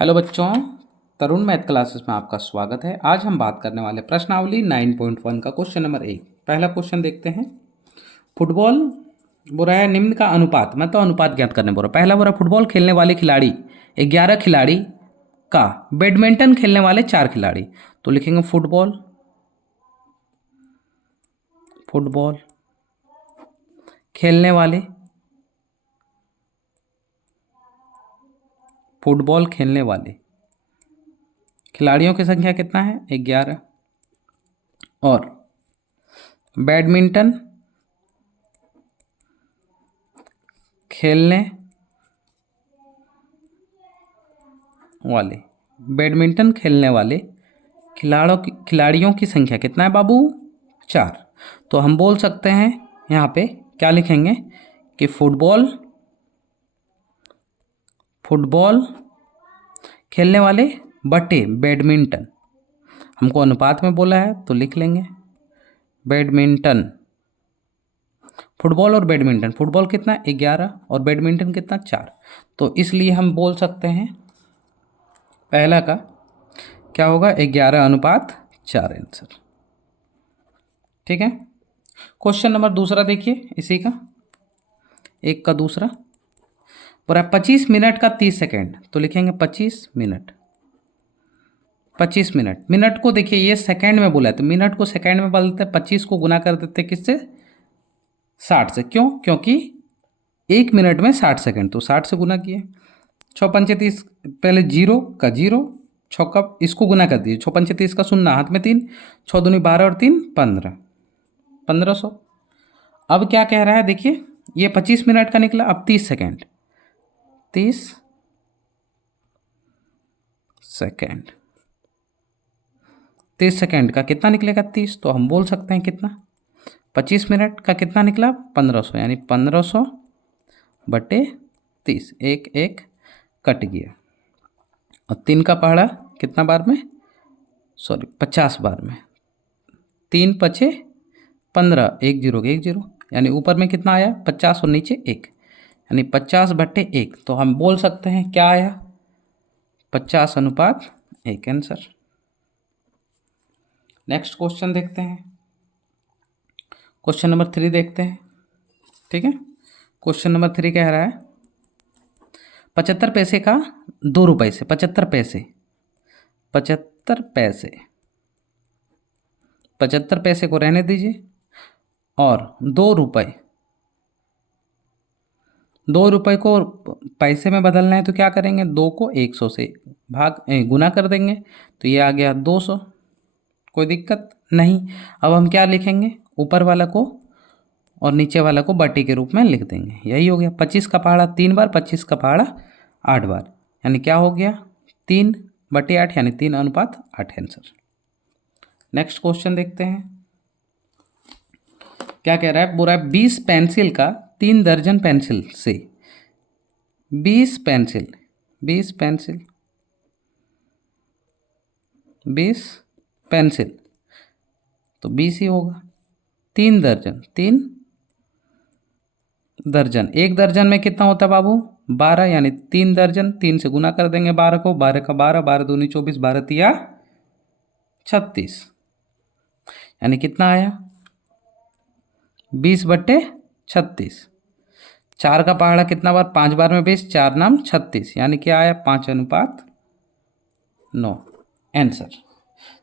Hello बच्चों, तरुण math classes में आपका स्वागत है। आज हम बात करने वाले प्रश्नावली 9.1 का क्वेश्चन नंबर 1। पहला क्वेश्चन देखते हैं। फुटबॉल बोल रहा है निम्न का अनुपात, मैं तो अनुपात ज्ञात करने बोल रहा हूँ। पहला बोल रहा है फुटबॉल खेलने वाले खिलाड़ी 11 खिलाड़ी का बैडमिंटन खेलने वाले 4 खिलाड़ी। तो लिखेंगे फुटबॉल फुटबॉल खेलने वाले फुटबॉल खेलने वाले खिलाड़ियों की संख्या कितना है? 11। और बैडमिंटन खेलने वाले बैडमिंटन खेलने वाले खिलाड़ियों की संख्या कितना है बाबू? 4। तो हम बोल सकते हैं यहाँ पे क्या लिखेंगे कि फुटबॉल खेलने वाले बटे बैडमिंटन। हमको अनुपात में बोला है तो लिख लेंगे बैडमिंटन। फुटबॉल और बैडमिंटन, फुटबॉल कितना 11 और बैडमिंटन कितना 4। तो इसलिए हम बोल सकते हैं पहला का क्या होगा? 11:4 आंसर। ठीक है। क्वेश्चन नंबर दूसरा देखिए इसी का, एक का दूसरा पूरा 25 मिनट का 30 सेकेंड। तो लिखेंगे 25 मिनट। 25 मिनट, मिनट को देखिए ये सेकेंड में बोला है तो मिनट को सेकेंड में बदलते हैं। 25 को गुना कर देते किससे? 60 से। क्यों? क्योंकि एक मिनट में 60 सेकेंड, तो 60 से गुना किए। 6×5 = 30, पहले 0 का 0, 6 का इसको गुना कर दीजिए। 6×5 का 0, हाथ में 3, 6 दूनी 12 और 3 15, 1500। अब क्या कह रहा है देखिए, ये 25 मिनट का निकला। अब 30 सेकेंड, 30 सेकेंड, 30 सेकेंड का कितना निकलेगा? 30। तो हम बोल सकते हैं कितना? 25 मिनट का कितना निकला? 1500, यानी 1500/30। एक एक कट गया। और 3 का पहाड़ा कितना बार में? 50 बार में। 3 पचे 15, 1 0 1 0, यानी ऊपर में कितना आया? 50 और नीचे 1, यानी 50/1। तो हम बोल सकते हैं क्या आया? 50:1 आंसर। नेक्स्ट क्वेश्चन देखते हैं। क्वेश्चन नंबर 3 देखते हैं। ठीक है। क्वेश्चन नंबर 3 कह रहा है 75 पैसे का 2 रुपये से, 75 पैसे 75 पैसे को रहने दीजिए और 2 रुपये को पैसे में बदलना है तो क्या करेंगे? 2 को 100 से गुना कर देंगे तो ये आ गया 200। कोई दिक्कत नहीं। अब हम क्या लिखेंगे? ऊपर वाला को और नीचे वाला को बटे के रूप में लिख देंगे। यही हो गया। 25 का पहाड़ा 3 बार, 25 का पहाड़ा 8 बार, यानी क्या हो गया? 3/8, यानी 3:8 आंसर। नेक्स्ट क्वेश्चन देखते हैं क्या कह रहा है। बोल रहा है 20 पेंसिल का 3 दर्जन पेंसिल से 20 पेंसिल 20 पेंसिल तो 20 ही होगा। 3 दर्जन, एक दर्जन में कितना होता है बाबू? 12, यानी 3 दर्जन। 3 से गुना कर देंगे 12 को, 12 का 12, 12 दूनी 24, 12 तिया 36, यानी कितना आया? 20/36। 4 का पहाड़ा कितना बार? 5 बार में 20, 4 नाम 36, यानी क्या आया? 5:9 आंसर।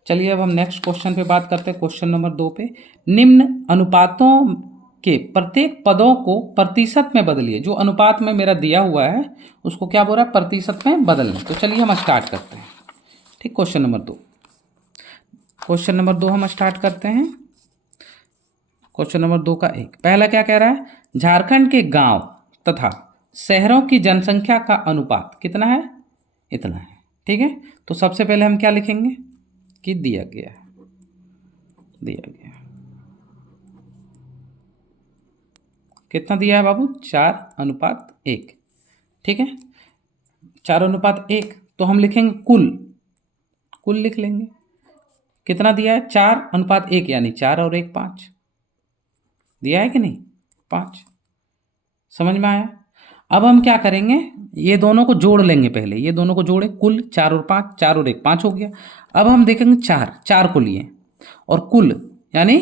चलिए अब हम नेक्स्ट क्वेश्चन पे बात करते हैं, क्वेश्चन नंबर 2 पे। निम्न अनुपातों के प्रत्येक पदों को प्रतिशत में बदलिए। जो अनुपात में मेरा दिया हुआ है उसको क्या बोल रहा है? प्रतिशत में बदलना। तो चलिए हम स्टार्ट करते हैं। ठीक, क्वेश्चन नंबर 2 हम स्टार्ट करते हैं। क्वेश्चन नंबर 2 का 1, पहला क्या कह रहा है? झारखंड के गांव तथा शहरों की जनसंख्या का अनुपात कितना है? इतना है। ठीक है। तो सबसे पहले हम क्या लिखेंगे कि दिया गया कितना दिया है बाबू? 4:1। ठीक है, 4:1। तो हम लिखेंगे कुल लिख लेंगे। कितना दिया है? 4:1, यानी 4 और 1 5 दिया है कि नहीं? 5। समझ में आया? अब हम क्या करेंगे, ये दोनों को जोड़ लेंगे। पहले ये दोनों को जोड़े, कुल 4 और 5, 4 और 1 5 हो गया। अब हम देखेंगे 4 4 को लिए और कुल, यानी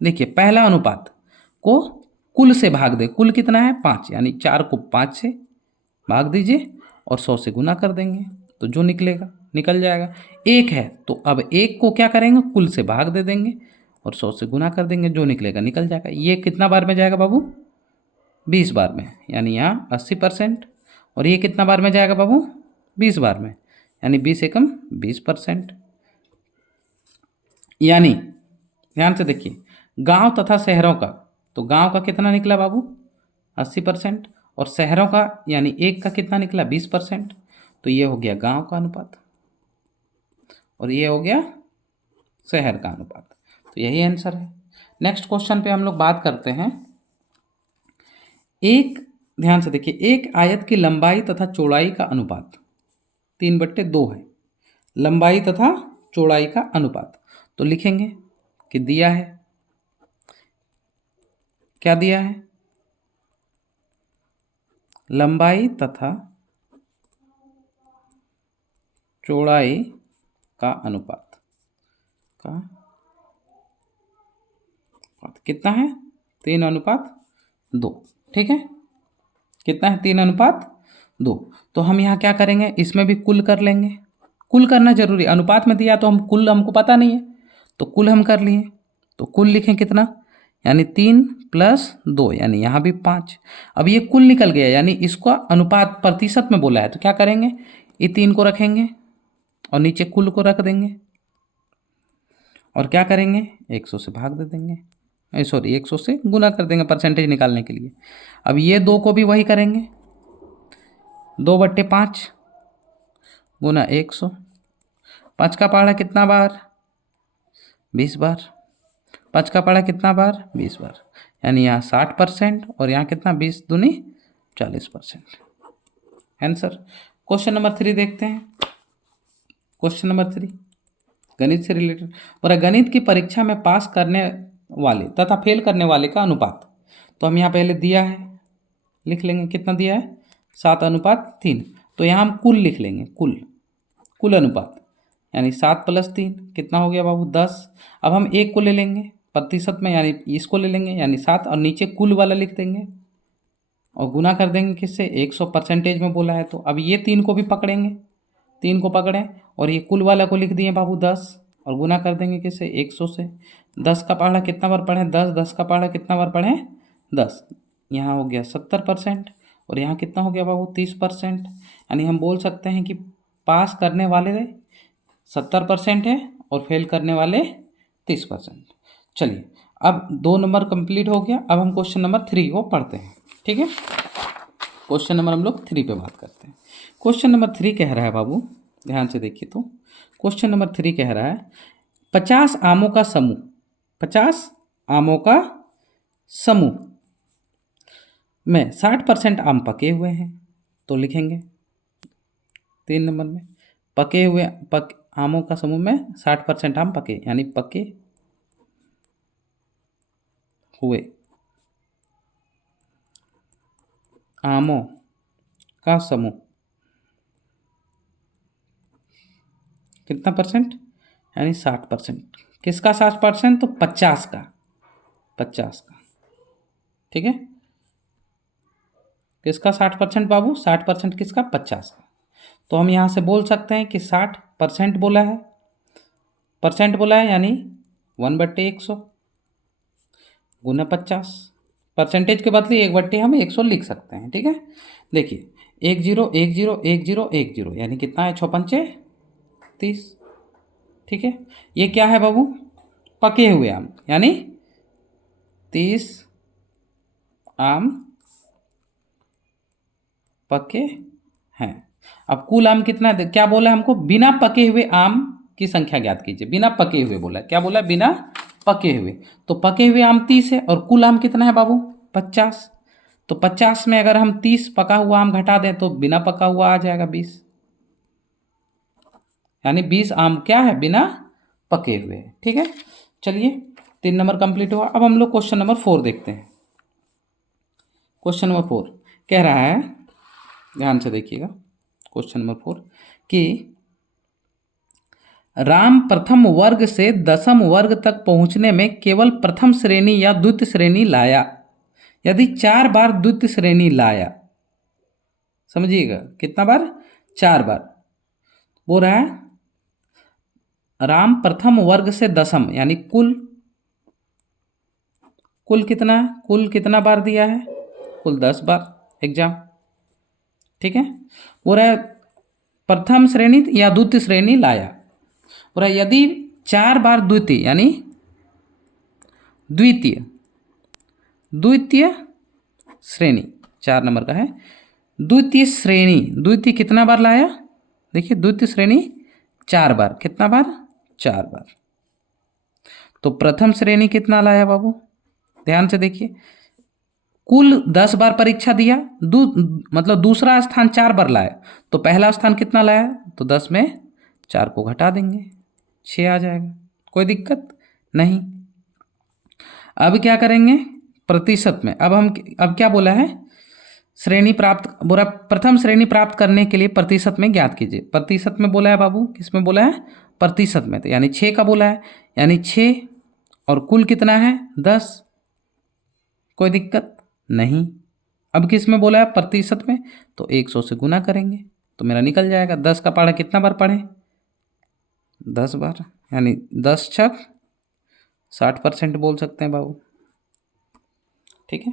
देखिए पहला अनुपात को कुल से भाग दे। कुल कितना है 5, यानी 4 को 5 से भाग दीजिए और 100 से गुना कर देंगे तो जो निकलेगा निकल जाएगा। 1 है तो अब 1 को क्या करेंगे, कुल से भाग दे देंगे और 100 से गुना कर देंगे, जो निकलेगा निकल जाएगा। ये कितना बार में जाएगा बाबू, 20 बार में, यानी यहाँ 80%। और ये कितना बार में जाएगा बाबू, 20 बार में, यानी 20 एकम 20%। यानी ध्यान से देखिए, गांव तथा शहरों का, तो गांव का कितना निकला बाबू 80% और शहरों का यानी 1 का कितना निकला 20%। तो ये हो गया गांव का अनुपात और ये हो गया शहर का अनुपात। तो यही आंसर है। नेक्स्ट क्वेश्चन पे हम लोग बात करते हैं। एक, ध्यान से देखिए, एक आयत की लंबाई तथा चौड़ाई का अनुपात 3/2 है। लंबाई तथा चौड़ाई का अनुपात, तो लिखेंगे कि दिया है, क्या दिया है, लंबाई तथा चौड़ाई का अनुपात का कितना है 3:2। ठीक है, कितना है 3:2। तो हम यहाँ क्या करेंगे, इसमें भी कुल कर लेंगे। कुल करना जरूरी, अनुपात में दिया तो हम कुल, हमको पता नहीं है तो कुल हम कर लिए। तो कुल लिखें कितना, यानी 3 + 2, यानी यहाँ भी 5। अब ये कुल निकल गया, यानी इसका अनुपात प्रतिशत में बोला है, तो क्या करेंगे, ये 3 को रखेंगे और नीचे कुल को रख देंगे और क्या करेंगे 100 से भाग दे देंगे, सॉरी 100 से गुना कर देंगे परसेंटेज निकालने के लिए। अब ये 2 को भी वही करेंगे, 2/5 गुना 100। 5 का पहाड़ा कितना बार 20 बार। 5 का पहाड़ा कितना बार 20 बार, यानी यहाँ 60% और यहाँ कितना 20 दूनी 40%। आंसर। क्वेश्चन नंबर 3 देखते हैं। क्वेश्चन नंबर 3 गणित से रिलेटेड, और गणित की परीक्षा में पास करने वाले तथा फेल करने वाले का अनुपात। तो हम यहाँ पहले दिया है, लिख लेंगे कितना दिया है 7:3। तो यहाँ हम कुल लिख लेंगे, कुल अनुपात, यानी 7 + 3 कितना हो गया बाबू 10। अब हम 1 को ले लेंगे प्रतिशत में, यानी इसको ले लेंगे यानी 7 और नीचे कुल वाला लिख देंगे और गुना कर देंगे किससे 100 परसेंटेज में बोला है। तो अब ये 3 को भी पकड़ेंगे, 3 को पकड़ें और ये कुल वाला को लिख दिए बाबू 10 और गुना कर देंगे किससे 100 से। 10 का पहाड़ा कितना बार पढ़ें 10, 10 का पहाड़ा कितना बार पढ़ें 10। यहाँ हो गया 70% और यहाँ कितना हो गया बाबू 30%। यानी हम बोल सकते हैं कि पास करने वाले 70% है और फेल करने वाले 30%। चलिए, अब 2 नंबर कंप्लीट हो गया। अब हम क्वेश्चन नंबर 3 को पढ़ते हैं। ठीक है, क्वेश्चन नंबर हम लोग 3 पे बात करते हैं। क्वेश्चन नंबर 3 कह रहा है बाबू, ध्यान से देखिए, तो क्वेश्चन नंबर 3 कह रहा है 50 आमों का समूह, 50 आमों का समूह में 60% आम पके हुए हैं। तो लिखेंगे 3 नंबर में पके हुए, आमों का समूह में 60% आम पके, यानी पके हुए आमों का समूह कितना परसेंट, यानी 60%। किसका 60%, तो 50 का, 50 का। ठीक है, किसका 60% बाबू, 60% किसका 50 का। तो हम यहाँ से बोल सकते हैं कि 60% बोला है, परसेंट बोला है, यानी 1/100 गुना 50। परसेंटेज के बदले 1/, हम 100 लिख सकते हैं। ठीक है, देखिए 1 0 1 0 1 0 1 0, यानी कितना है 6 पंचे 30। ठीक है, ये क्या है बाबू, पके हुए आम, यानी 30 आम पके हैं। अब कुल आम कितना है, क्या बोला है हमको, बिना पके हुए आम की संख्या ज्ञात कीजिए। बिना पके हुए बोला, क्या बोला, बिना पके हुए। तो पके हुए आम 30 है और कुल आम कितना है बाबू 50। तो 50 में अगर हम 30 पका हुआ आम घटा दें तो बिना पका हुआ आ जाएगा 20, यानी 20 आम क्या है बिना पके हुए। ठीक है, चलिए 3 नंबर कंप्लीट हुआ। अब हम लोग क्वेश्चन नंबर 4 देखते हैं। क्वेश्चन नंबर 4 कह रहा है ध्यान से देखिएगा क्वेश्चन नंबर 4 कि राम प्रथम वर्ग से दशम वर्ग तक पहुंचने में केवल प्रथम श्रेणी या द्वितीय श्रेणी लाया। यदि 4 बार द्वितीय श्रेणी लाया, समझिएगा कितना बार, 4 बार, बोल रहा है राम प्रथम वर्ग से दशम यानी कुल कितना बार दिया है, कुल 10 बार एग्जाम, ठीक है। बोल रहा है प्रथम श्रेणी या द्वितीय श्रेणी लाया, बोल रहा है यदि 4 बार द्वितीय यानी द्वितीय श्रेणी, 4 नंबर का है, द्वितीय कितना बार लाया, देखिए द्वितीय श्रेणी 4 बार, कितना बार, 4 बार। तो प्रथम श्रेणी कितना लाया बाबू, ध्यान से देखिए, कुल 10 बार परीक्षा दिया, मतलब दूसरा स्थान 4 बार लाया, तो पहला स्थान कितना लाया, तो 10 में 4 को घटा देंगे, 6 आ जाएगा, कोई दिक्कत नहीं। अब क्या करेंगे, प्रतिशत में, अब क्या बोला है, श्रेणी प्राप्त, बोला प्रथम श्रेणी प्राप्त करने के लिए प्रतिशत में ज्ञात कीजिए। प्रतिशत में बोला है बाबू, किस में बोला है, प्रतिशत में, तो यानी 6 का बोला है, यानी 6 और कुल कितना है 10, कोई दिक्कत नहीं। अब किस में बोला है, प्रतिशत में, तो 100 से गुना करेंगे तो मेरा निकल जाएगा। 10 का पढ़ा कितना बार पढ़े, 10 बार, यानी 10 छक 60% बोल सकते हैं बाबू, ठीक है।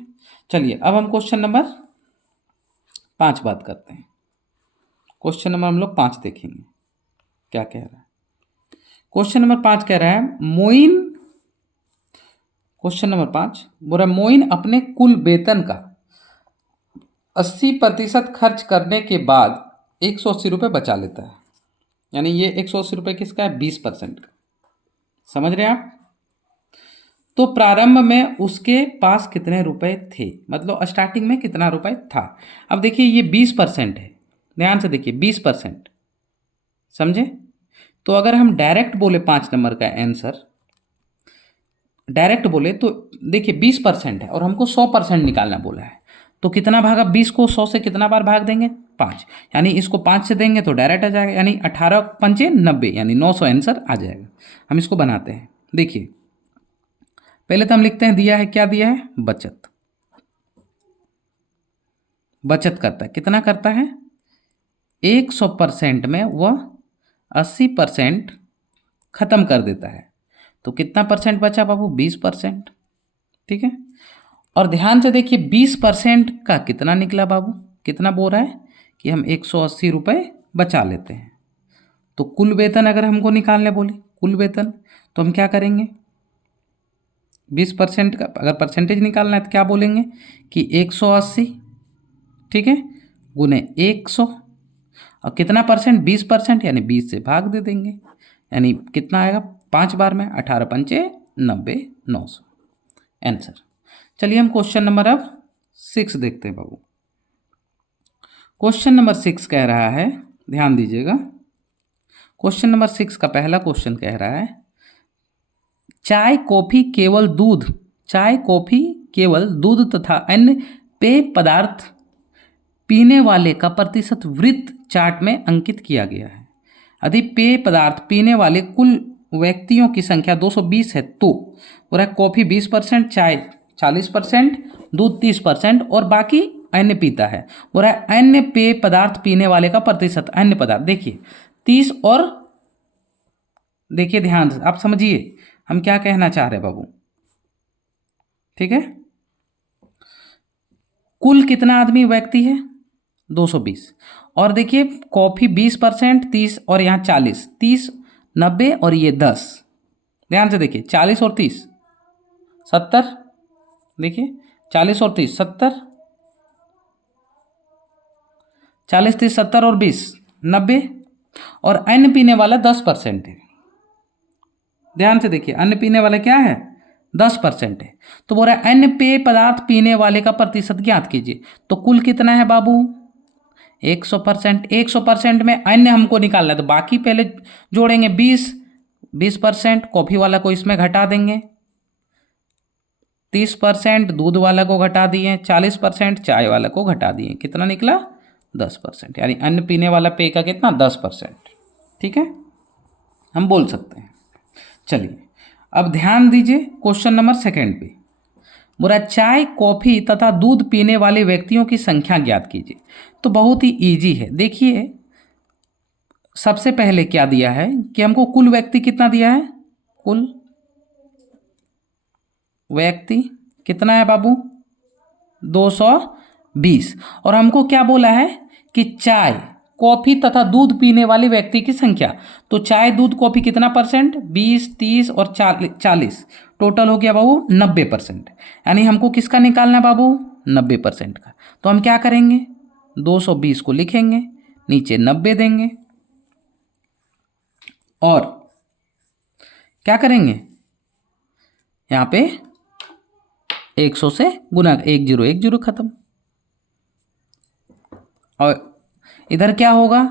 चलिए अब हम क्वेश्चन नंबर 5 बात करते हैं। क्वेश्चन नंबर हम लोग 5 देखेंगे क्या कह रहा है। क्वेश्चन नंबर 5 कह रहा है क्वेश्चन नंबर 5 बोल रहा है मोइन अपने कुल वेतन का 80% खर्च करने के बाद 180 रुपये बचा लेता है, यानी ये 180 रुपये किसका है, 20% का, समझ रहे हैं आप। तो प्रारंभ में उसके पास कितने रुपए थे, मतलब स्टार्टिंग में कितना रुपए था। अब देखिए ये 20% है, ध्यान से देखिए 20%, समझे। तो अगर हम डायरेक्ट बोले 5 नंबर का आंसर डायरेक्ट बोले तो देखिए 20% है और हमको 100% निकालना बोला है, तो कितना भागा, 20 को 100 से कितना बार भाग देंगे, 5, यानी इसको 5 से देंगे तो डायरेक्ट आ जाएगा, यानी 18 पंचे 90, यानी 900 आंसर आ जाएगा। हम इसको बनाते हैं, देखिए पहले तो हम लिखते हैं, दिया है, क्या दिया है, बचत करता है, कितना करता है, 100% में वह 80% खत्म कर देता है, तो कितना परसेंट बचा बाबू, 20%, ठीक है। और ध्यान से देखिए 20% का कितना निकला बाबू, कितना बोल रहा है कि हम 180 रुपये बचा लेते हैं। तो कुल वेतन अगर हमको निकालने बोले, कुल वेतन, तो हम क्या करेंगे, 20% का अगर परसेंटेज निकालना है तो क्या बोलेंगे कि 180, ठीक है, गुने 100, और कितना परसेंट, 20%, यानी 20 से भाग दे देंगे, यानी कितना आएगा, 5 बार में 18 पंचे 90, 900 आंसर। चलिए हम क्वेश्चन नंबर अब 6 देखते हैं बाबू। क्वेश्चन नंबर 6 कह रहा है, ध्यान दीजिएगा, क्वेश्चन नंबर 6 का पहला क्वेश्चन कह रहा है चाय कॉफी केवल दूध तथा अन्य पेय पदार्थ पीने वाले का प्रतिशत वृत्त चार्ट में अंकित किया गया है। यदि पेय पदार्थ पीने वाले कुल व्यक्तियों की संख्या 220 है तो बोला कॉफी 20%, चाय 40%, दूध 30% और बाकी अन्य पीता है। बोला अन्य पेय पदार्थ पीने वाले का प्रतिशत, अन्य पदार्थ देखिए 30, और देखिए ध्यान से आप समझिए हम क्या कहना चाह रहे हैं बाबू, ठीक है। कुल कितना आदमी व्यक्ति है, 220, और देखिए कॉफी 20%, 30 और यहाँ 40, 30, 90 और ये 10, ध्यान से देखिए 40 और 30 70, देखिए 40 और 30 70, 40, 30, 70 और 20 90, और अन्य पीने वाला 10% है। ध्यान से देखिए अन्य पीने वाला क्या है, 10% है। तो बोल रहा है अन्य पेय पदार्थ पीने वाले का प्रतिशत ज्ञात कीजिए। तो कुल कितना है बाबू, 100%। 100% में अन्य हमको निकालना है, तो बाकी पहले जोड़ेंगे 20%, कॉफी वाला को इसमें घटा देंगे, 30% दूध वाला को घटा दिए, 40% चाय वाला को घटा दिए, कितना निकला 10%, यानी अन्न पीने वाला पेय का कितना 10%। ठीक है, हम बोल सकते हैं। चलिए अब ध्यान दीजिए क्वेश्चन नंबर सेकंड पे, बोला चाय कॉफ़ी तथा दूध पीने वाले व्यक्तियों की संख्या ज्ञात कीजिए। तो बहुत ही इजी है। देखिए सबसे पहले क्या दिया है कि हमको कुल व्यक्ति कितना दिया है, कुल व्यक्ति कितना है बाबू 220, और हमको क्या बोला है कि चाय कॉफ़ी तथा दूध पीने वाले व्यक्ति की संख्या। तो चाय दूध कॉफ़ी कितना परसेंट, 20 30 और 40, टोटल हो गया बाबू 90%। यानी हमको किसका निकालना है बाबू 90% का। तो हम क्या करेंगे 220 को लिखेंगे, नीचे 90 देंगे और क्या करेंगे यहाँ पे 100 से गुना, 1010 खत्म। और इधर क्या होगा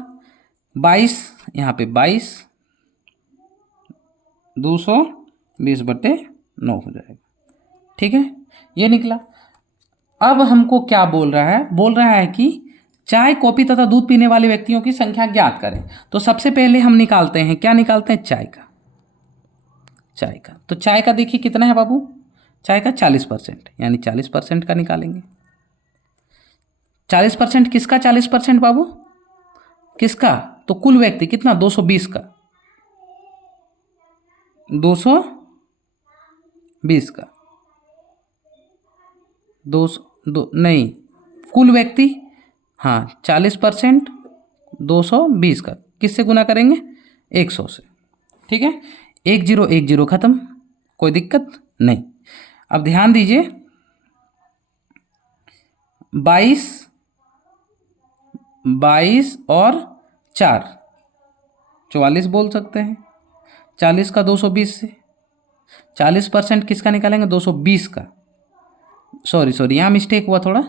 22, यहाँ पे 22, 220/9 हो जाएगा। ठीक है, ये निकला। अब हमको क्या बोल रहा है, बोल रहा है कि चाय कॉफ़ी तथा दूध पीने वाले व्यक्तियों की संख्या ज्ञात करें। तो सबसे पहले हम निकालते हैं, क्या निकालते हैं, चाय का। तो चाय का देखिए कितना है बाबू, चाय का 40%, यानी 40% का निकालेंगे। 40% किसका 40% बाबू, किसका, तो कुल व्यक्ति कितना 220 का, 220 का, नहीं कुल व्यक्ति, हाँ 40% 220 का किससे गुना करेंगे 100 से। ठीक है, 1010 खत्म, कोई दिक्कत नहीं। अब ध्यान दीजिए 22 और 4 44 बोल सकते हैं। 40 का 220 से 40% किसका निकालेंगे 220 का, सॉरी यहाँ मिस्टेक हुआ थोड़ा,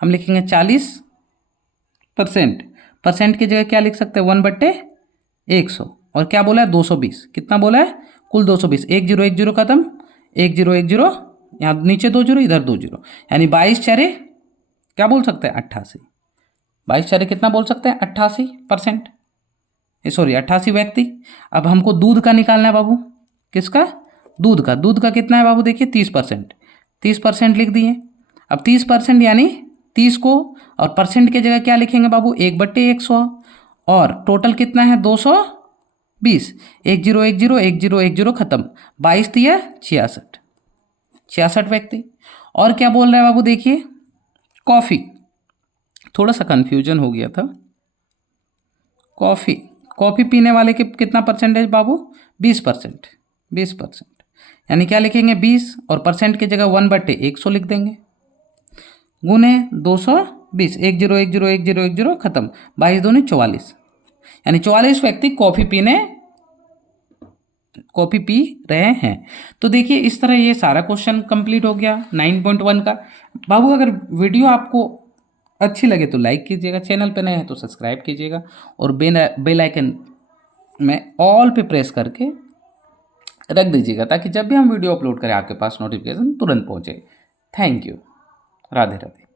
हम लिखेंगे 40%, परसेंट की जगह क्या लिख सकते हैं 1/100, और क्या बोला है 220, कितना बोला है कुल 220, 1010 खत्म, 1010, यहाँ नीचे 2 जीरो इधर 2 जीरो, यानी 22 चारे क्या बोल सकते हैं 88, 22 चारे कितना बोल सकते हैं 88%, सॉरी 88 व्यक्ति। अब हमको दूध का निकालना है बाबू, किसका, दूध का कितना है बाबू, देखिए 30% लिख दिए। अब 30% यानी 30 को, और परसेंट की जगह क्या लिखेंगे बाबू 1/100, और टोटल कितना है 220, 1010 खत्म, 22 दिया 66 व्यक्ति। और क्या बोल रहा है बाबू, देखिए कॉफ़ी, थोड़ा सा कन्फ्यूजन हो गया था, कॉफ़ी पीने वाले के कितना परसेंटेज बाबू 20%, यानी क्या लिखेंगे 20, और परसेंट की जगह 1/100 लिख देंगे, गुने 220, 1010 खत्म, 22 दूनी 44, यानी 44 व्यक्ति कॉफ़ी पी रहे हैं। तो देखिए इस तरह ये सारा क्वेश्चन कंप्लीट हो गया 9.1 का। बाबू अगर वीडियो आपको अच्छी लगे तो लाइक कीजिएगा, चैनल पे नए हैं तो सब्सक्राइब कीजिएगा, और बेल आइकन में ऑल पे प्रेस करके रख दीजिएगा, ताकि जब भी हम वीडियो अपलोड करें आपके पास नोटिफिकेशन तुरंत पहुँचे। Thank you, Radhe Radhe.